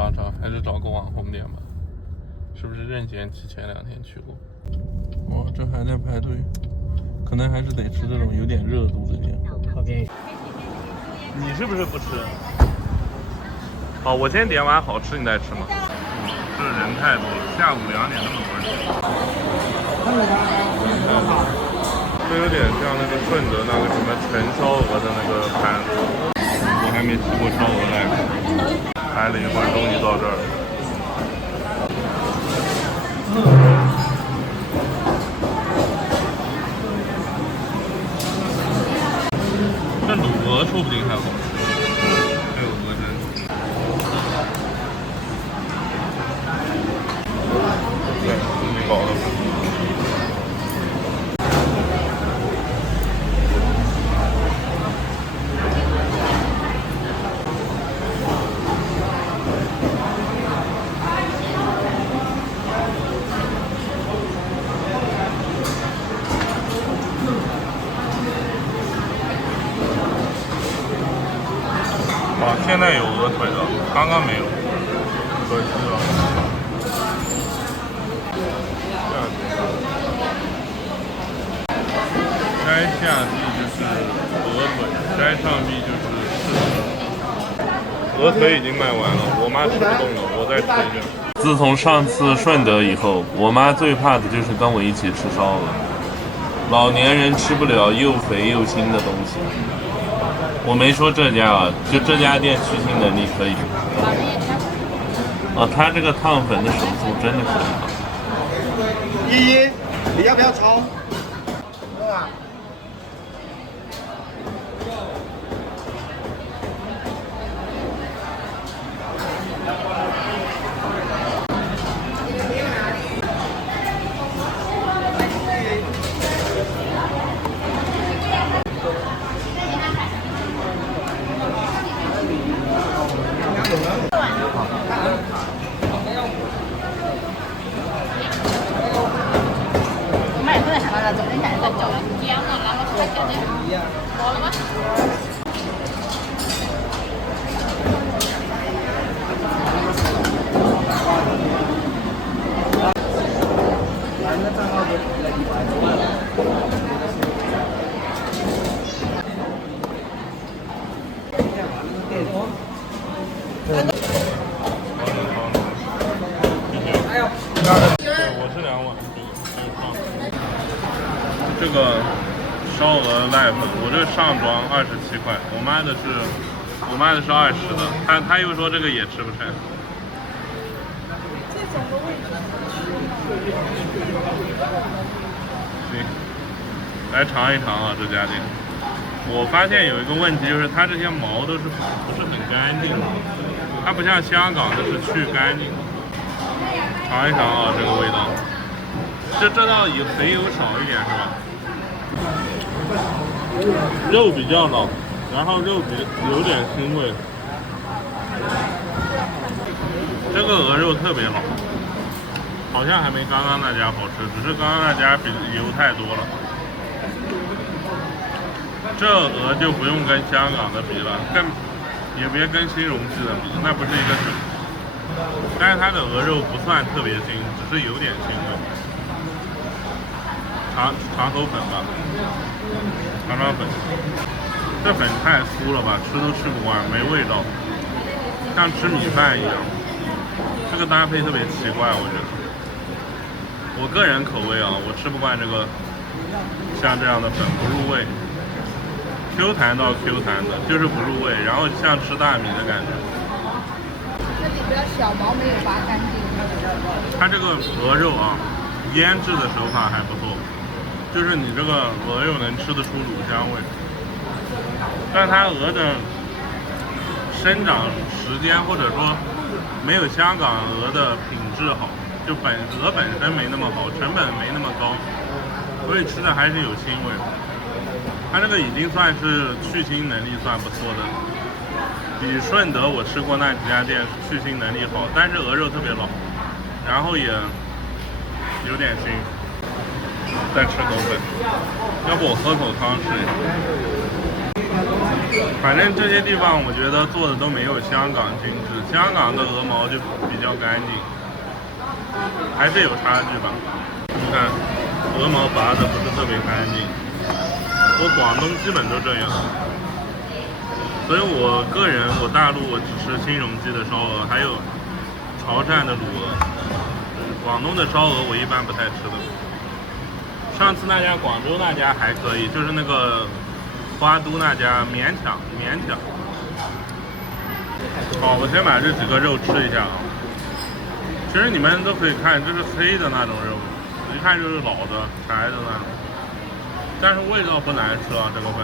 尝尝，还是找个网红店吧。是不是任贤齐前2天去过？哇，这还在排队，可能还是得吃这种有点热度的店。OK。你是不是不吃？好，我先点碗好吃，你再吃吗？这人太多了，下午2点那么多人。这有点像那个顺德那个什么全烧鹅的那个盘子，我还没吃过烧鹅来，排了一会儿，终于到这儿了。这卤鹅说不定还好吃，还有鹅胗。对，自己搞的。哇，现在有鹅腿了，刚刚没有，可惜了。摘下臂就是鹅腿，摘上臂就是翅。鹅腿已经卖完了，我妈吃不动了，我再吃一下。自从上次顺德以后，我妈最怕的就是跟我一起吃烧鹅。老年人吃不了又肥又腥的东西。我没说这家啊，就这家店去腥能力可以。哦，他这个烫粉的手速真的可以。依依，你要不要葱？我是2碗，这个烧鹅濑粉，我这上装27块，我卖的是20的，他又说这个也吃不成。行，来尝一尝啊，这家店。我发现有一个问题，就是它这些毛都是不是很干净的，它不像香港的是去干净。尝一尝啊，这个味道。这道肥油少一点是吧？肉比较老，然后肉有点腥味。这个鹅肉特别好，好像还没刚刚那家好吃，只是刚刚那家比油太多了。这鹅就不用跟香港的比了，也别跟新荣记的比，那不是一个省。但是它的鹅肉不算特别腥，只是有点腥味。尝口粉吧，尝粉。这粉太粗了吧，吃都吃不惯，没味道，像吃米饭一样。这个搭配特别奇怪，我觉得。我个人口味啊，我吃不惯这个像这样的粉，不入味。Q 弹到 Q 弹的，就是不入味，然后像吃大米的感觉。那里边小毛没有拔干净。它这个鹅肉啊，腌制的手法还不错，就是你这个鹅肉能吃得出卤香味，但它鹅的生长时间或者说没有香港鹅的品质好，就鹅本身没那么好，成本没那么高，所以吃的还是有腥味。它这个已经算是去腥能力算不错的，比顺德我吃过那几家店去腥能力好，但是鹅肉特别老，然后也有点腥。再吃口粉，要不我喝口汤试一下。反正这些地方我觉得做的都没有香港精致，香港的鹅毛就比较干净，还是有差距吧。你看，鹅毛拔的不是特别干净，我广东基本都这样。所以我个人，我大陆我只吃新荣记的烧鹅，还有潮汕的卤鹅。广东的烧鹅我一般不太吃的。上次那家广州那家还可以，就是那个花都那家勉强。好，我先把这几个肉吃一下啊。其实你们都可以看，这是黑的那种肉，一看就是老的柴的那种，但是味道不难吃啊，这个份。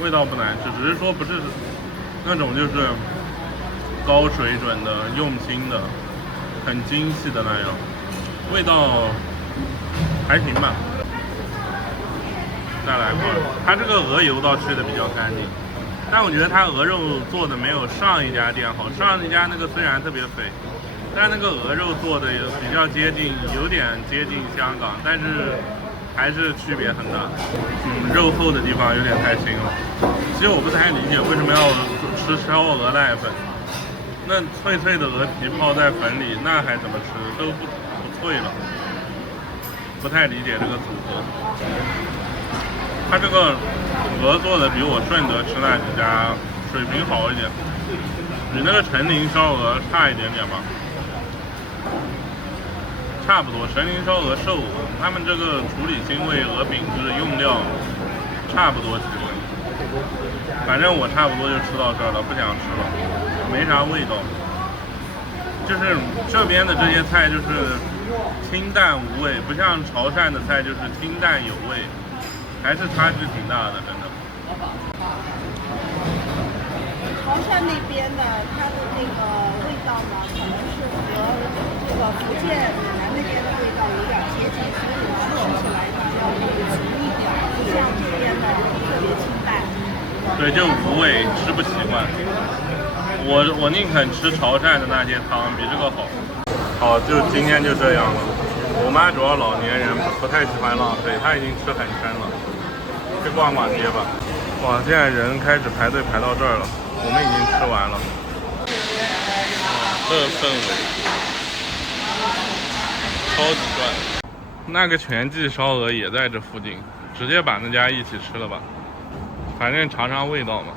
味道不难吃，只是说不是那种就是高水准的、用心的、很精细的那样，味道还行吧。再来一块，它这个鹅油倒去的比较干净，但我觉得它鹅肉做的没有上一家店好。上一家那个虽然特别肥，但那个鹅肉做的也比较接近，有点接近香港，但是还是区别很大。肉厚的地方有点太腥了。其实我不太理解为什么要吃烧鹅濑粉，那脆脆的鹅皮泡在粉里，那还怎么吃？都不脆了。不太理解这个组合。它这个鹅做的比我顺德吃那几家水平好一点，比那个陈林烧鹅差一点点吧。差不多，神灵烧鹅、瘦鹅，他们这个处理腥味、鹅品质、用料差不多，其实。反正我差不多就吃到这儿了，不想吃了，没啥味道。就是这边的这些菜就是清淡无味，不像潮汕的菜就是清淡有味，还是差距挺大的，真的。潮汕那边的它的那个味道呢，可能是和这个福建闽南那边的味道有点接近，所以吃起来呢要足一点，不像这边的特别清淡。对，就无味，吃不习惯。我宁肯吃潮汕的那些汤，比这个好。好，就今天就这样了。我妈主要老年人不太喜欢浪费，她已经吃很撑了。去逛逛街吧。哇，现在人开始排队排到这儿了，我们已经吃完了。这个氛围超级赚。那个全季烧鹅也在这附近，直接把那家一起吃了吧。反正尝尝味道嘛，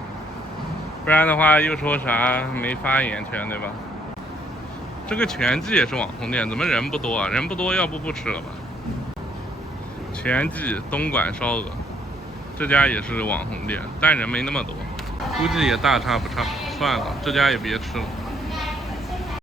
不然的话又说啥没发言权，对吧？这个全季也是网红店，怎么人不多啊？人不多，要不吃了吧？全季东莞烧鹅，这家也是网红店，但人没那么多，估计也大差不差。算了，这家也别吃了。